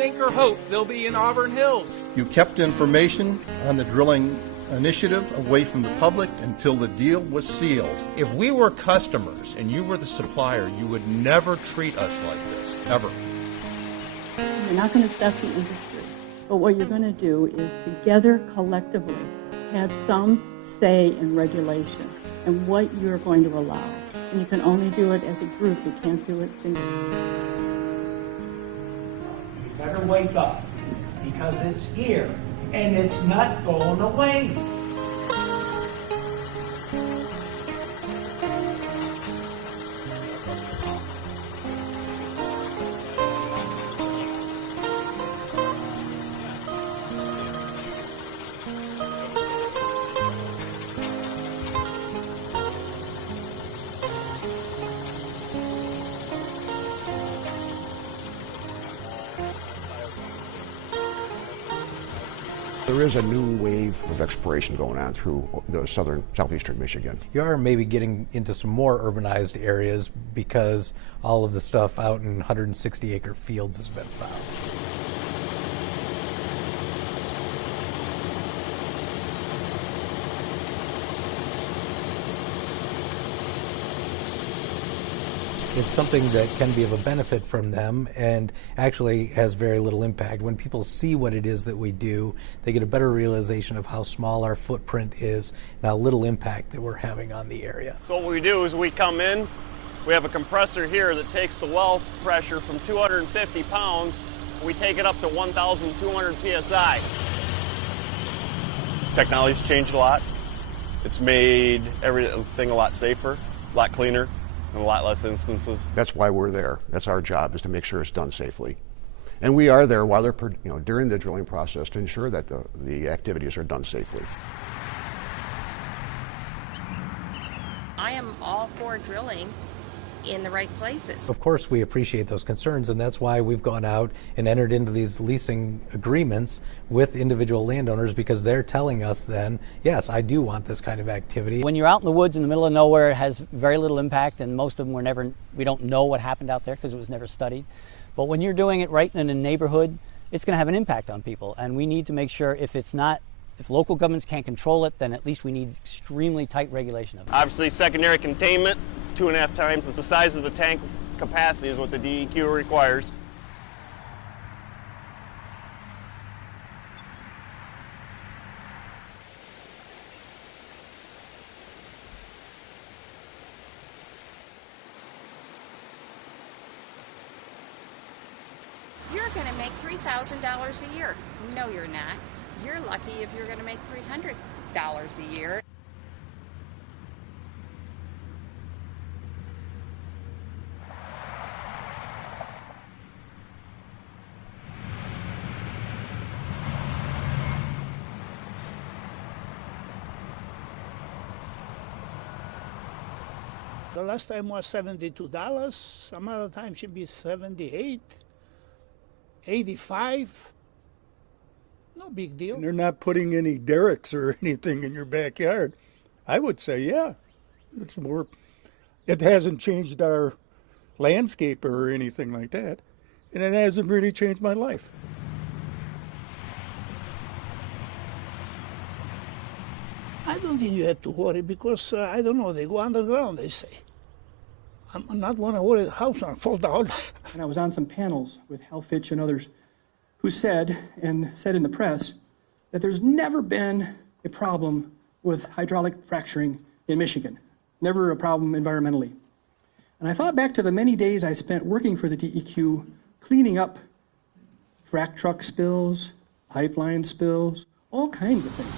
think or hope they'll be in Auburn Hills. You kept information on the drilling initiative away from the public until the deal was sealed. If we were customers and you were the supplier, you would never treat us like this, ever. You're not going to stop the industry, but what you're going to do is together, collectively, have some say in regulation and what you're going to allow. And you can only do it as a group. You can't do it singly. You better wake up, because it's here and it's not going away. There is a new wave of exploration going on through the southeastern Michigan. You are maybe getting into some more urbanized areas because all of the stuff out in 160-acre fields has been found. It's something that can be of a benefit from them and actually has very little impact. When people see what it is that we do, they get a better realization of how small our footprint is and how little impact that we're having on the area. So what we do is we come in, we have a compressor here that takes the well pressure from 250 pounds, we take it up to 1,200 PSI. Technology's changed a lot. It's made everything a lot safer, a lot cleaner, and a lot less instances. That's why we're there. That's our job, is to make sure it's done safely. And we are there while they're, during the drilling process to ensure that the activities are done safely. I am all for drilling in the right places. Of course, we appreciate those concerns, and that's why we've gone out and entered into these leasing agreements with individual landowners, because they're telling us then, yes, I do want this kind of activity. When you're out in the woods in the middle of nowhere, it has very little impact, and most of them we don't know what happened out there because it was never studied. But when you're doing it right in a neighborhood, it's going to have an impact on people, and we need to make sure if local governments can't control it, then at least we need extremely tight regulation of it. Obviously, secondary containment is 2.5 times the size of the tank capacity is what the DEQ requires. You're going to make $3,000 a year. No, you're not. You're lucky if you're going to make $300 a year. The last time was $72. Some other time should be 78, 85. No big deal. And they're not putting any derricks or anything in your backyard. I would say, yeah, it's more. It hasn't changed our landscape or anything like that, and it hasn't really changed my life. I don't think you have to worry because, I don't know, they go underground, they say. I'm not going to worry the house will fall down. And I was on some panels with Hal Fitch and others who said in the press that there's never been a problem with hydraulic fracturing in Michigan, never a problem environmentally. And I thought back to the many days I spent working for the DEQ, cleaning up frac truck spills, pipeline spills, all kinds of things.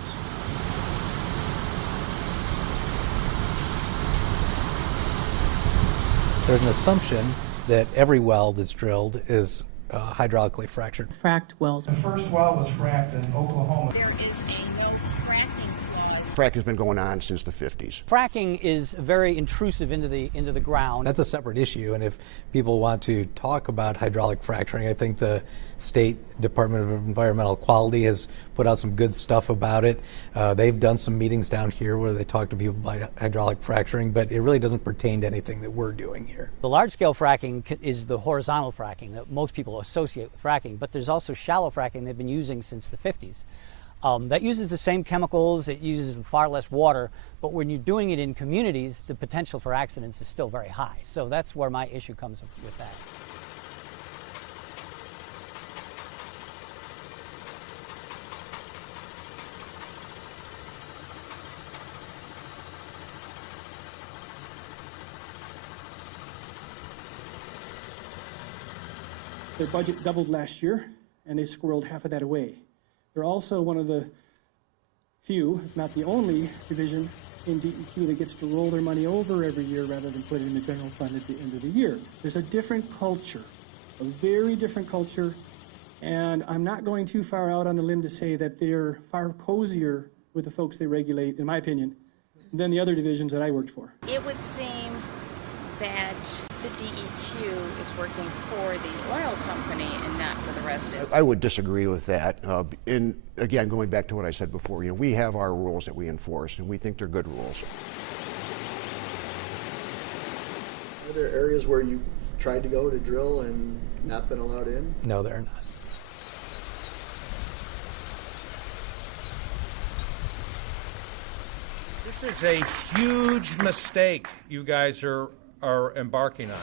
There's an assumption that every well that's drilled is hydraulically fractured. Fracked wells. The first well was fracked in Oklahoma. There is a no fracking clause Fracking has been going on since the 50s. Fracking is very intrusive into the ground. That's a separate issue, and if people want to talk about hydraulic fracturing, I think the State Department of Environmental Quality has put out some good stuff about it. They've done some meetings down here where they talk to people about hydraulic fracturing, but it really doesn't pertain to anything that we're doing here. The large-scale fracking is the horizontal fracking that most people associate with fracking, but there's also shallow fracking they've been using since the 50s. That uses the same chemicals, it uses far less water, but when you're doing it in communities, the potential for accidents is still very high. So that's where my issue comes with that. Their budget doubled last year, and they squirreled half of that away. They're also one of the few, if not the only, division in DEQ that gets to roll their money over every year rather than put it in the general fund at the end of the year. There's a different culture, a very different culture, and I'm not going too far out on the limb to say that they're far cozier with the folks they regulate, in my opinion, than the other divisions that I worked for. It would seem that the DEQ is working for the oil company and not for the residents. I would disagree with that. And again, going back to what I said before, we have our rules that we enforce, and we think they're good rules. Are there areas where you tried to go to drill and not been allowed in? No, there are not. This is a huge mistake you guys are embarking on.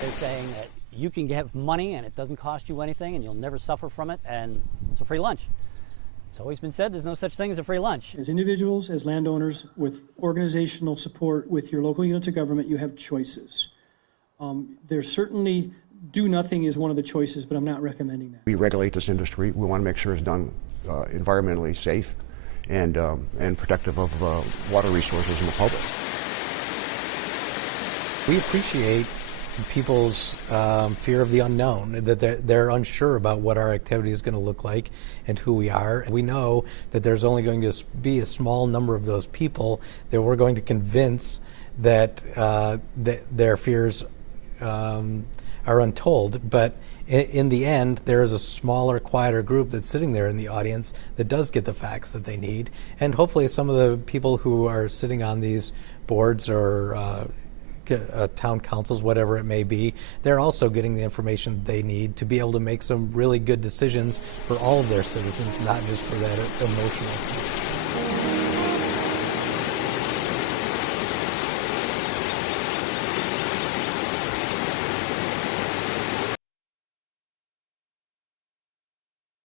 They're saying that you can have money and it doesn't cost you anything and you'll never suffer from it, and it's a free lunch. It's always been said there's no such thing as a free lunch. As individuals, as landowners, with organizational support with your local units of government, you have choices. There certainly do nothing is one of the choices, but I'm not recommending that. We regulate this industry. We want to make sure it's done environmentally safe and protective of water resources and the public. We appreciate people's fear of the unknown, that they're unsure about what our activity is going to look like and who we are. We know that there's only going to be a small number of those people that we're going to convince that their fears are untold. But in the end, there is a smaller, quieter group that's sitting there in the audience that does get the facts that they need. And hopefully some of the people who are sitting on these boards or town councils, whatever it may be, they're also getting the information they need to be able to make some really good decisions for all of their citizens, not just for that emotional.